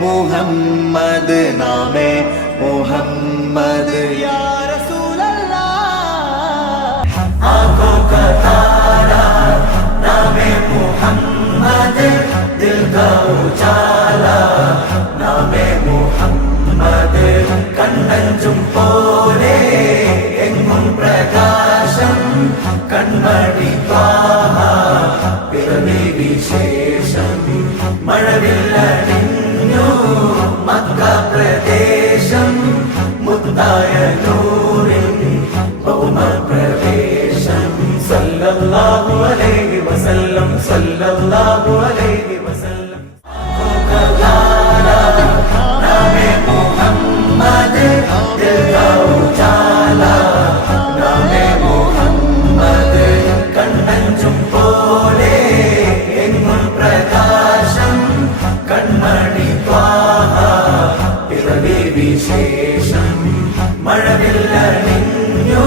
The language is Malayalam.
മുഹമ്മദ് നാമേ മുഹമ്മദ് യാ റസൂലല്ലാഹ് ആँखों का तारा नामे मुहम्मद दिल का उजाला नामे मुहम्मद കണ്ണഞ്ചും പോലെ എങ്ങും പ്രകാശം കൺമണി ത്വാഹ പിറവി വിശേഷം മഴവില്ലണിഞ്ഞു മക്ക പ്രദേശം മുത്തായ നൂറിൻ ഭൗമ പ്രവേശം സല്ലല്ലാഹു അലൈഹി വസല്ലം സല്ലല്ലാഹു അലൈഹി വസല്ലം നാമേ മുഹമ്മദ് ദിൽ കാ ഉജാല നാമേ മുഹമ്മദ് കണ്ണഞ്ചും പോലെ എങ്ങും പ്രകാശം കൺമണി ത്വാഹ പിറവി വിശേഷം മഴവില്ലണിഞ്ഞു